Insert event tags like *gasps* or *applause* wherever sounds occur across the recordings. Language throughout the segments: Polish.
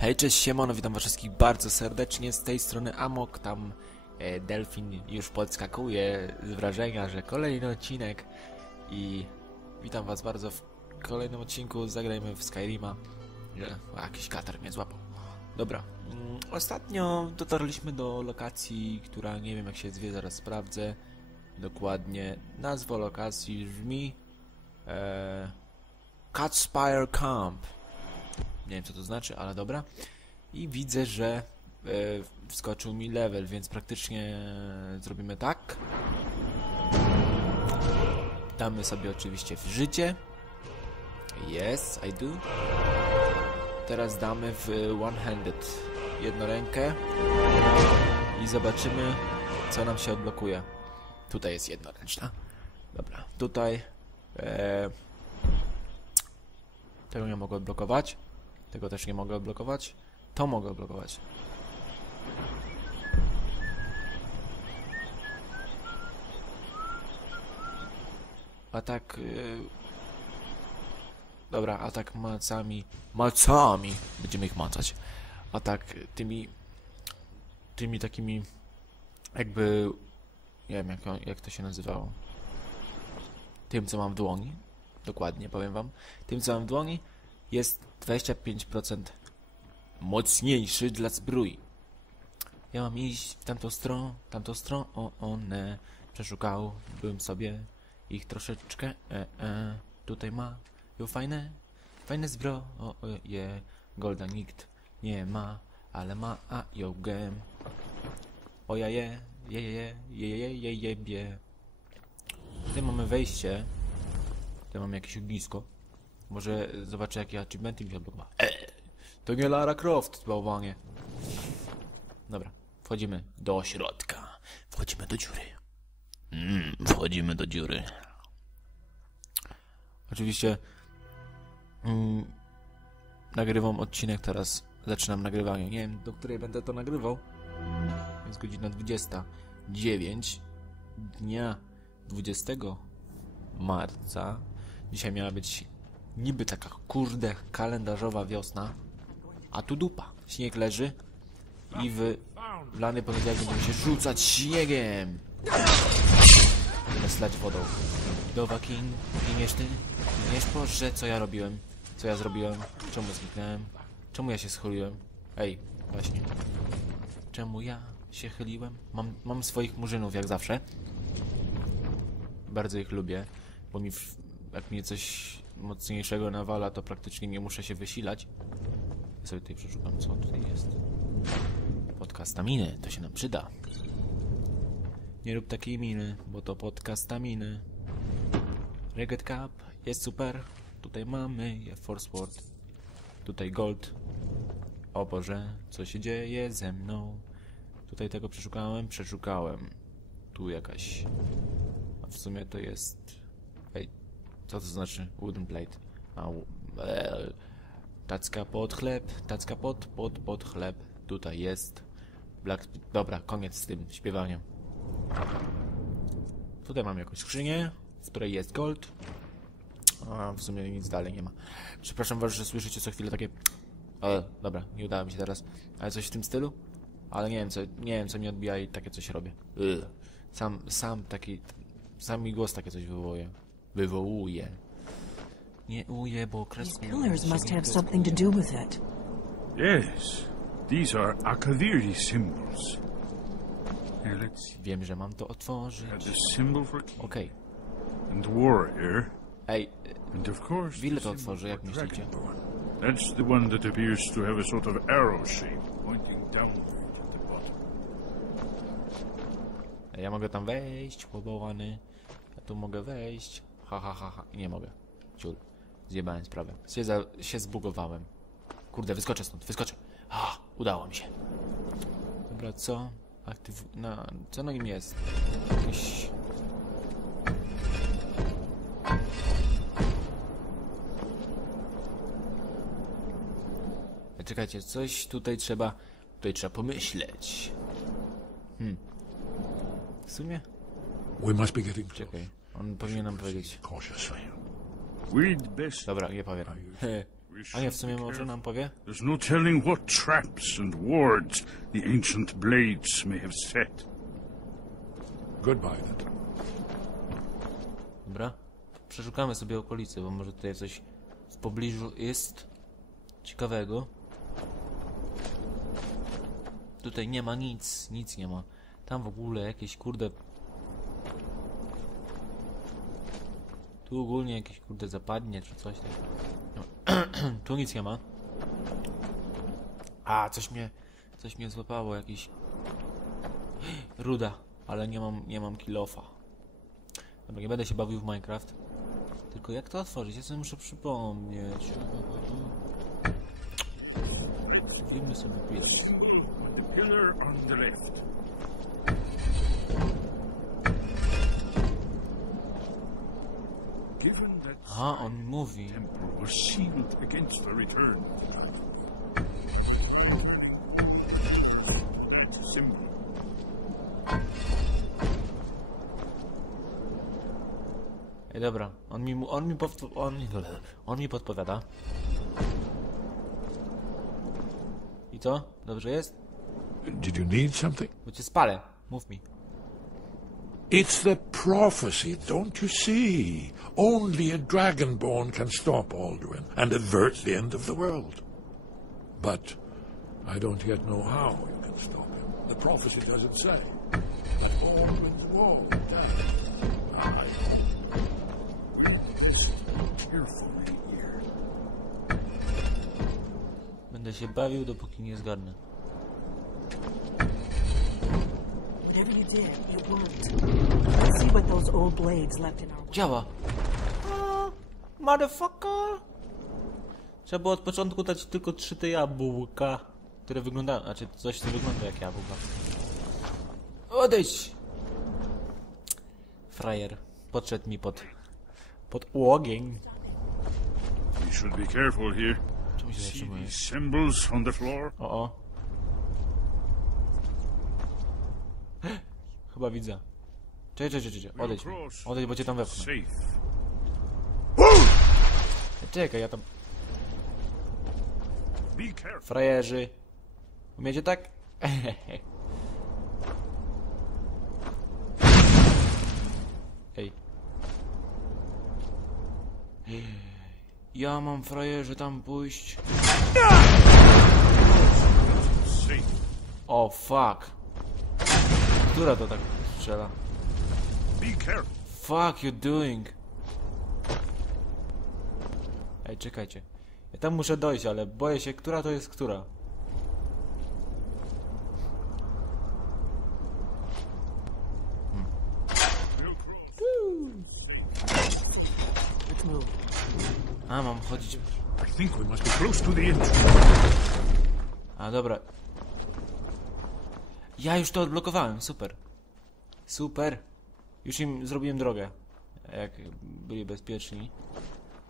Hej, cześć, siemano, witam was wszystkich bardzo serdecznie, z tej strony Amok, tam e, Delfin już podskakuje z wrażenia, że kolejny odcinek i witam was bardzo w kolejnym odcinku, zagrajmy w Skyrima, że jakiś katar mnie złapał. Dobra, mm, ostatnio dotarliśmy do lokacji, która nie wiem jak się zwie, zaraz sprawdzę dokładnie, nazwa lokacji brzmi e, Catspire Camp. Nie wiem co to znaczy, ale dobra. I widzę, że e, wskoczył mi level, więc praktycznie zrobimy tak. Damy sobie oczywiście w życie. Yes, I do. Teraz damy w one-handed jedną rękę i zobaczymy, co nam się odblokuje. Tutaj jest jednoręczna. Dobra, tutaj e, tego nie mogę odblokować. Tego też nie mogę odblokować. To mogę odblokować. Atak... Yy... Dobra, atak macami... Macami! Będziemy ich macać. Atak tymi... Tymi takimi... Jakby... Nie wiem, jak, jak to się nazywało. Tym, co mam w dłoni. Dokładnie, powiem wam. Tym, co mam w dłoni jest 25% mocniejszy dla zbroi. Ja mam iść w tamtą stronę, tamtą stronę, o one. Przeszukałbym sobie ich troszeczkę. E, e. Tutaj ma ją fajne, fajne zbro, o, je. Golda nikt nie ma, ale ma a ją gem. O ja je, je, je, je, je, je, je, je, je. Tutaj mamy wejście. Tutaj mamy jakieś ognisko. Może zobaczę jakie achievementy mi się odblokowały. Eee, to nie Lara Croft, bałwanie. Dobra, wchodzimy do środka. Wchodzimy do dziury. Mm, wchodzimy do dziury. Oczywiście mm, nagrywam odcinek teraz. Zaczynam nagrywanie. Nie wiem, do której będę to nagrywał. Jest godzina 29 dnia 20 marca. Dzisiaj miała być niby taka kurde kalendarzowa wiosna, a tu dupa. Śnieg leży i w lany poniedziałek będziemy się rzucać śniegiem. Zamiast lać wodą. Dowa King, giniesz ty? Giniesz? Boże, co ja robiłem? Co ja zrobiłem? Czemu zniknąłem? Czemu ja się schyliłem? Ej, właśnie. Czemu ja się chyliłem? Mam, mam swoich murzynów jak zawsze. Bardzo ich lubię, bo mi jak mnie coś mocniejszego nawala, to praktycznie nie muszę się wysilać. Ja sobie tutaj przeszukam, co tutaj jest. Podcastaminy, to się nam przyda. Nie rób takiej miny, bo to podcastaminy. Reggae Cup jest super. Tutaj mamy Force Word. Tutaj Gold. O Boże, co się dzieje ze mną? Tutaj tego przeszukałem, przeszukałem. Tu jakaś... A w sumie to jest... Co to znaczy wooden plate? A, e, tacka pod chleb, tacka pod, pod, pod chleb. Tutaj jest. Black... Dobra, koniec z tym śpiewaniem. Tutaj mam jakąś skrzynię, w której jest gold. A w sumie nic dalej nie ma. Przepraszam was, że słyszycie co chwilę takie... Ale, dobra, nie udało mi się teraz. Ale coś w tym stylu? Ale nie wiem co, nie wiem co mi odbija i takie coś robię. Sam, sam taki... Sam mi głos takie coś wywołuje. Wywołuje. Nie uje, bo These pillars must have something to do with it. Yes, these are Akaviri symbols. Wiem, że mam to otworzyć. Have the symbol for king Okej. and warrior, Ej, and of course the to symbol otworzy, jak for myślicie? That's the one that appears to have a sort of arrow shape pointing downward at the bottom. ja mogę tam wejść, chłopowany. Ja tu mogę wejść. Ha, ha, ha, ha. I nie mogę. Ciul. Zjebałem sprawę. Się, za, się zbugowałem. Kurde, wyskoczę stąd, wyskoczę. A, udało mi się. Dobra, co? Aktyw... Na... Co na nim jest? Jakiś... E, Czekajcie, coś tutaj trzeba... Tutaj trzeba pomyśleć. Hmm. W sumie? We must be getting close. Czekaj. On powinien nam powiedzieć. Dobra, nie powiem. A nie, w sumie może nam powie? There's no telling what traps and wards the ancient blades may have set. Goodbye, then. Dobra. Przeszukamy sobie okolice, bo może tutaj coś w pobliżu jest ciekawego. Tutaj nie ma nic, nic nie ma. Tam w ogóle jakieś kurde... Tu ogólnie jakieś kurde zapadnie czy coś takiego. *clears throat* tu nic nie ma. A, coś mnie, coś mnie złapało, jakiś... *gasps* Ruda, ale nie mam, nie mam kilofa. Dobra, nie będę się bawił w Minecraft. Tylko jak to otworzyć? Ja sobie muszę przypomnieć. Przywijmy sobie pies. Dragon. That symbol Ej, dobra. On mi, on mi, on, on mi podpowiada. I co? Dobrze jest? Did you need something? Bo cię spalę. Mów mi. It's the prophecy, don't you see? Only a dragonborn can stop Alduin and avert the end of the world. But I don't yet know how you can stop him. The prophecy doesn't say. But Alduin's wall down. I here. Będę się bawił, dopóki nie zgarnę. Whatever you did, it worked. Let's see what those old blades left in our Działa. A, Motherfucker! Trzeba było od początku dać tylko trzy te jabłka, które wyglądają, znaczy coś, co wygląda jak jabłka. Odejdź! Frajer. Podszedł mi pod... pod ogień. We should be careful here. Czemu się See these symbols on the floor? O, o. Chyba widzę. Czekaj, czekaj, czekaj. Odejdź. mi. Odejdź, bo cię tam wepchnę. Czekaj, ja tam... Frajerzy. Umiecie tak? *laughs* Ej. Ja mam frajerze tam pójść. O, fuck. Która to tak strzela? Fuck you doing? Ej, czekajcie. Ja tam muszę dojść, ale boję się, która to jest która. Move. A, mam chodzić... I think we must be close to the entrance. A, dobra. Ja już to odblokowałem, super. Super. Już im zrobiłem drogę. Jak byli bezpieczni.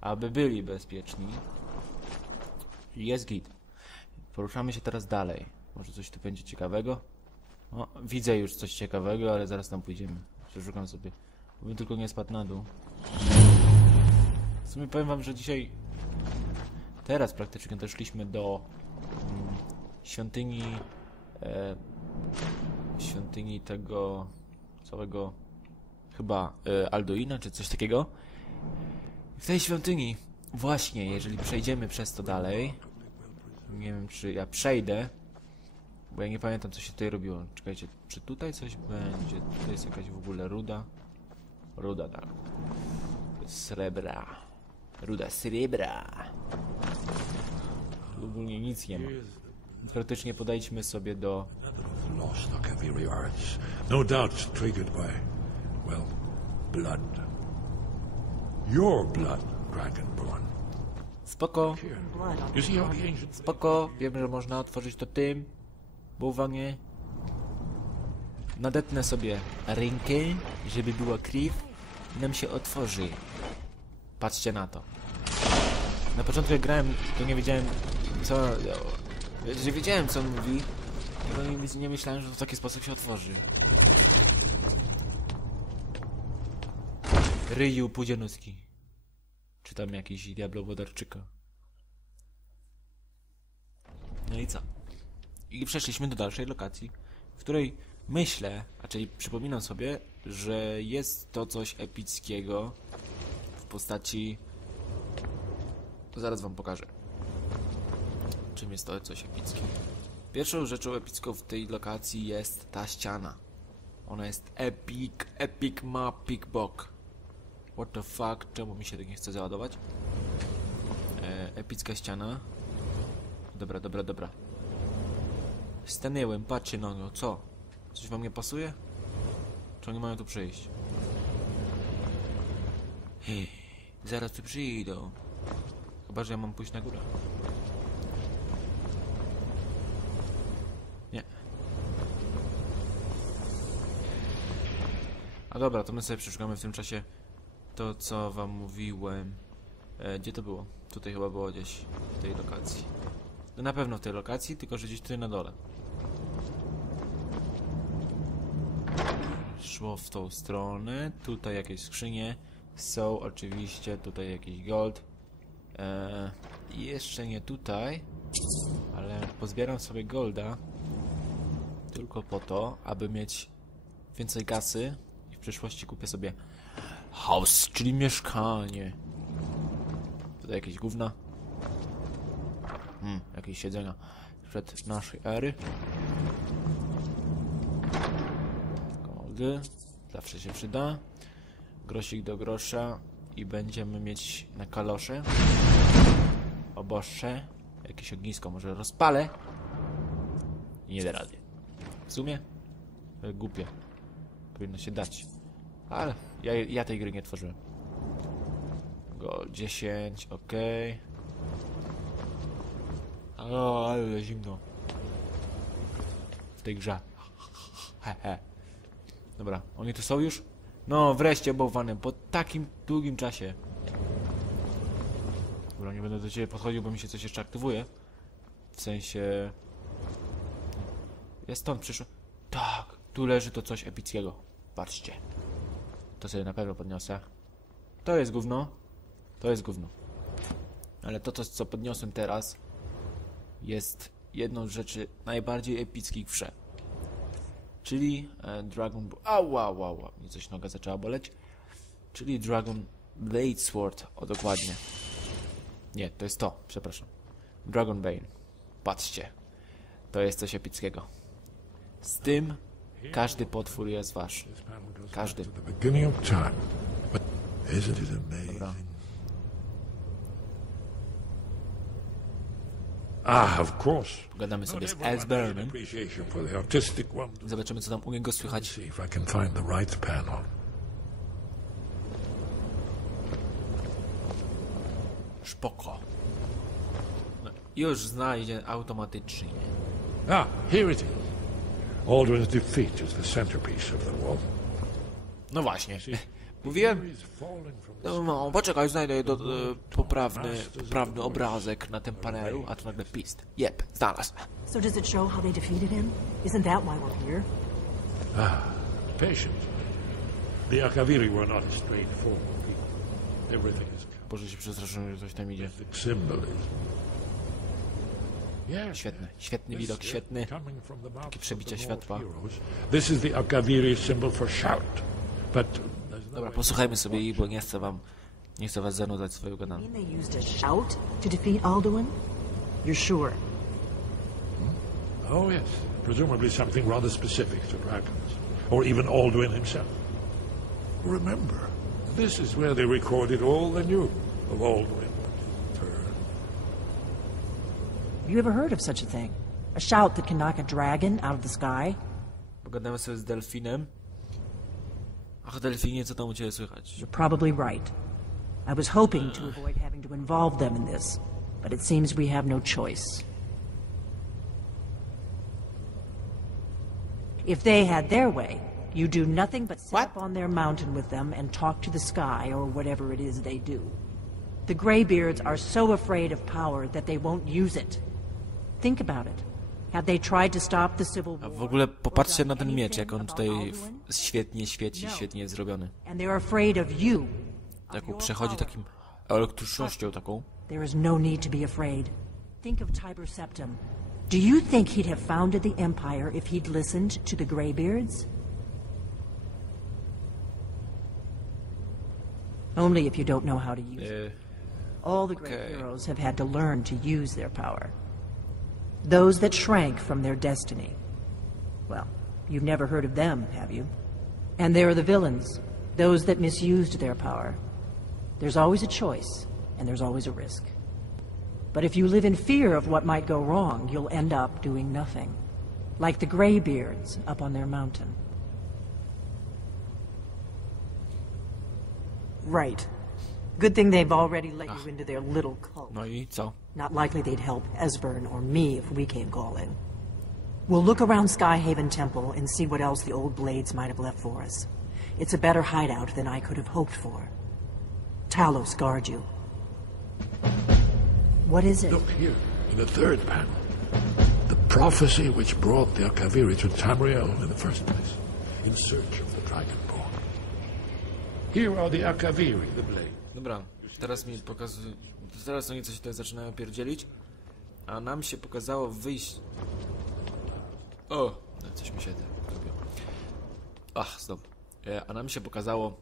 Aby byli bezpieczni. Jest git. Poruszamy się teraz dalej. Może coś tu będzie ciekawego? O, widzę już coś ciekawego, ale zaraz tam pójdziemy. Przeszukam sobie. Bym tylko nie spadł na dół. W sumie powiem wam, że dzisiaj... Teraz praktycznie doszliśmy do mm, świątyni... E, świątyni tego całego chyba e, Alduina, czy coś takiego. W tej świątyni, właśnie, jeżeli przejdziemy przez to dalej, nie wiem, czy ja przejdę, bo ja nie pamiętam, co się tutaj robiło. Czekajcie, czy tutaj coś będzie? Tutaj jest jakaś w ogóle ruda? Ruda, tak. Srebra. Ruda srebra. Tu ogólnie nic nie ma. Praktycznie podejdźmy sobie do... the arts. No doubt triggered by, well, blood. Your blood, Dragonborn. Spoko, spoko. Wiem, że można otworzyć to tym. Bałwanie. Nadetnę sobie rękę, żeby była krew i nam się otworzy. Patrzcie na to. Na początku jak grałem, to nie wiedziałem co... Że wiedziałem co mówi, tylko nie, nie myślałem, że w taki sposób się otworzy. Ryju Pudzianowski. Czy tam jakiś Diablo Wodarczyka. No i co? I przeszliśmy do dalszej lokacji, w której myślę, a czyli przypominam sobie, że jest to coś epickiego w postaci... Zaraz wam pokażę. Czym jest to coś epickiego? Pierwszą rzeczą epicką w tej lokacji jest ta ściana. Ona jest epic, epic ma big bok. What the fuck? Czemu mi się tak nie chce załadować? E, epicka ściana. Dobra, dobra, dobra. Stanęłem, patrzcie na nią, co? Coś wam nie pasuje? Czy oni mają tu przyjść? Hej, zaraz tu przyjdą. Chyba, że ja mam pójść na górę. A dobra, to my sobie przeszukamy w tym czasie to, co wam mówiłem. E, gdzie to było? Tutaj chyba było gdzieś, w tej lokacji. No na pewno w tej lokacji, tylko że gdzieś tutaj na dole. Szło w tą stronę, tutaj jakieś skrzynie są, oczywiście, tutaj jakiś gold. E, jeszcze nie tutaj, ale pozbieram sobie golda tylko po to, aby mieć więcej gasy i w przyszłości kupię sobie house, czyli mieszkanie. Tutaj jakieś gówna. Hmm, jakieś siedzenia przed naszej ery. Goldy. Zawsze się przyda. Grosik do grosza. I będziemy mieć na kalosze. Obosze. Jakieś ognisko może rozpalę. I nie da rady. W sumie? e, Głupie. Powinno się dać. Ale ja, ja tej gry nie tworzyłem. Go 10, ok. O, ale zimno. W tej grze. He, he. Dobra, oni tu są już? No, wreszcie bałwany, po takim długim czasie. Dobra, nie będę do ciebie podchodził, bo mi się coś jeszcze aktywuje. W sensie... Ja stąd przyszło. Tak, tu leży to coś epickiego. Patrzcie. To sobie na pewno podniosę. To jest gówno. To jest gówno. Ale to, co podniosłem teraz, jest jedną z rzeczy najbardziej epickich wsze. Czyli e, Dragon... Au, au, au. Mnie coś noga zaczęła boleć. Czyli Dragon Blade Sword, o dokładnie. Nie, to jest to, przepraszam. Dragon Bane. Patrzcie. To jest coś epickiego. Z tym każdy potwór jest wasz. Każdy. amazing? Ah, of course. Pogadamy sobie z wonder. Zobaczymy, co tam u niego słychać. Szpoko. No, już znajdzie automatycznie. Ah, here it is. Aldrin's defeat is the centerpiece of the wall. No właśnie. *laughs* Mówiłem? No, no poczekaj, znajdę do, e, poprawny, poprawny obrazek na tym panelu, a tu nagle pist. Jep, znalazł. So does it show how they defeated him? Isn't that why we're here? patient. The Akaviri were not a straightforward people. Everything is Boże się przestraszyłem, że coś tam idzie. Yes, Świetny, świetny this widok, is świetny. coming from the mouth of przebicie the światła. North heroes. This is the Akaviri symbol for shout. But there's no Dobra, way posłuchajmy sobie jej, bo nie chcę wam, nie chcę was zanudzać swoją I gadaną. mean they used a shout to defeat Alduin? You're sure? Oh, yes. Presumably something rather specific to dragons. Or even Alduin himself. Remember, this is where they recorded all they knew of Alduin. Have you ever heard of such a thing? A shout that can knock a dragon out of the sky? Pogadamy sobie z Delfinem. Ach, Delfinie, co tam u ciebie słychać? You're probably right. I was hoping to avoid having to involve them in this, but it seems we have no choice. If they had their way, you do nothing but sit What? up on their mountain with them and talk to the sky or whatever it is they do. The Greybeards are so afraid of power that they won't use it. Think about it. Had they tried to stop the civil A war? w ogóle popatrzcie na ten miecz, jak on tutaj świetnie świeci, No. świetnie jest zrobiony. Taką przechodzi takim elektrycznością taką. There is no need to be afraid. Think of Tiber Septim. Do you think he'd have founded the Empire if he'd listened to the Greybeards? Only if you don't know how to use it. All the great heroes have had to learn to use their power. Those that shrank from their destiny. Well, you've never heard of them, have you? And there are the villains, those that misused their power. There's always a choice, and there's always a risk. But if you live in fear of what might go wrong, you'll end up doing nothing. Like the Greybeards up on their mountain. Right. Good thing they've already let ah. you into their little cult. no i co? Not likely they'd help Esbern or me if we came calling. We'll look around Skyhaven Temple and see what else the old blades might have left for us. It's a better hideout than I could have hoped for. Talos guard you. What is it? Look here, in the third panel. The prophecy which brought the Akaviri to Tamriel in the first place, in search of the Dragonborn. Here are the Akaviri, the blade. Dobra, teraz mi pokazuje... Teraz oni coś tutaj zaczynają pierdzielić. A nam się pokazało wyjść... O! no Coś mi się zrobiło. Ach, znowu. E, A nam się pokazało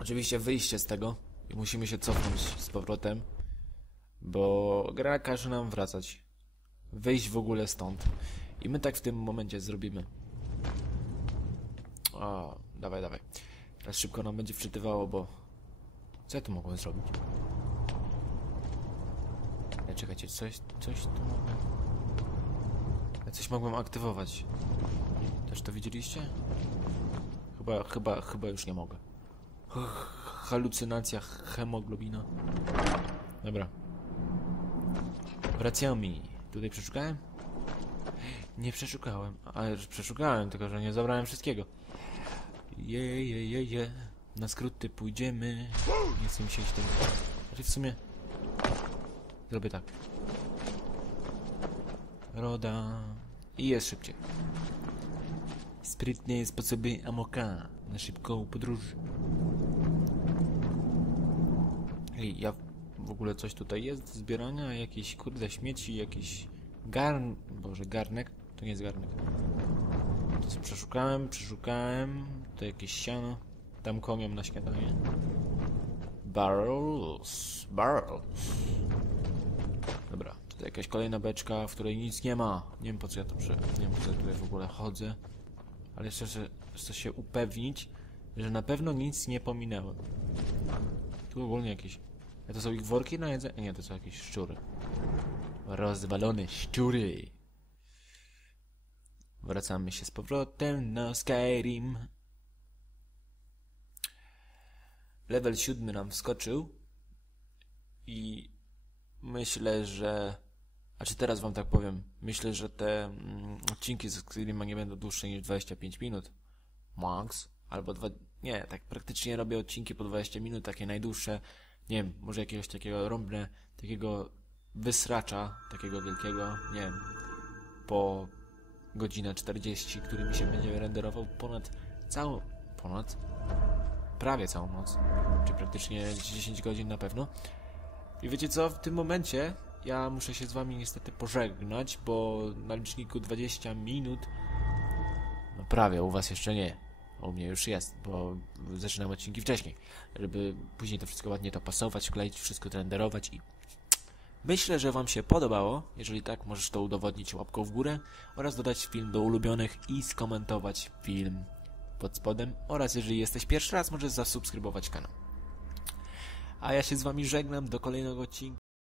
oczywiście wyjście z tego i musimy się cofnąć z powrotem, bo gra każe nam wracać. Wyjść w ogóle stąd. I my tak w tym momencie zrobimy. O, dawaj, dawaj. Teraz szybko nam będzie wczytywało, bo... Co ja tu mogłem zrobić? E, czekajcie, coś, coś tu mogłem... Ja coś mogłem aktywować. Też to widzieliście? Chyba, chyba, chyba już nie mogę. Halucynacja hemoglobina. Dobra. Wracamy. Tutaj przeszukałem? Nie przeszukałem. Ale przeszukałem, tylko że nie zabrałem wszystkiego. Je, je, je, je. Na skróty pójdziemy. Nie chcę mi się iść tym. Znaczy w sumie... Zrobię tak. Roda. I jest szybciej. Sprytne sposoby Amoka na szybką podróż. Ej, ja w ogóle coś tutaj jest zbierania? Jakieś kurde śmieci, jakiś garn... Boże, garnek? To nie jest garnek. To co przeszukałem, przeszukałem. To jakieś siano. Tam komią na śniadanie. Barrels. Barrels. Dobra, tutaj jakaś kolejna beczka, w której nic nie ma. Nie wiem po co ja to prze... Nie wiem po co ja tutaj w ogóle chodzę. Ale chcę- chcę się upewnić, że na pewno nic nie pominęłem. Tu ogólnie jakieś... A to są ich worki na jedzenie? Nie, to są jakieś szczury. Rozwalone szczury. Wracamy się z powrotem na Skyrim. Level siódmy nam wskoczył. I myślę, że... A czy teraz wam tak powiem? Myślę, że te mm, odcinki z Skyrima nie będą dłuższe niż 25 minut. Max. Albo dwa... Nie, tak praktycznie robię odcinki po 20 minut, takie najdłuższe. Nie wiem, może jakiegoś takiego rąbne, takiego wysracza, takiego wielkiego, nie wiem, po godzinę 40, który mi się będzie renderował ponad całą... ponad? Prawie całą noc. Czy praktycznie 10 godzin na pewno. I wiecie co, w tym momencie ja muszę się z wami niestety pożegnać, bo na liczniku 20 minut. No prawie, u was jeszcze nie. U mnie już jest, bo zaczynam odcinki wcześniej, żeby później to wszystko ładnie to pasować, wkleić, wszystko renderować i Myślę, że Wam się podobało. Jeżeli tak, możesz to udowodnić łapką w górę oraz dodać film do ulubionych i skomentować film pod spodem. Oraz jeżeli jesteś pierwszy raz, możesz zasubskrybować kanał. A ja się z Wami żegnam do kolejnego odcinka.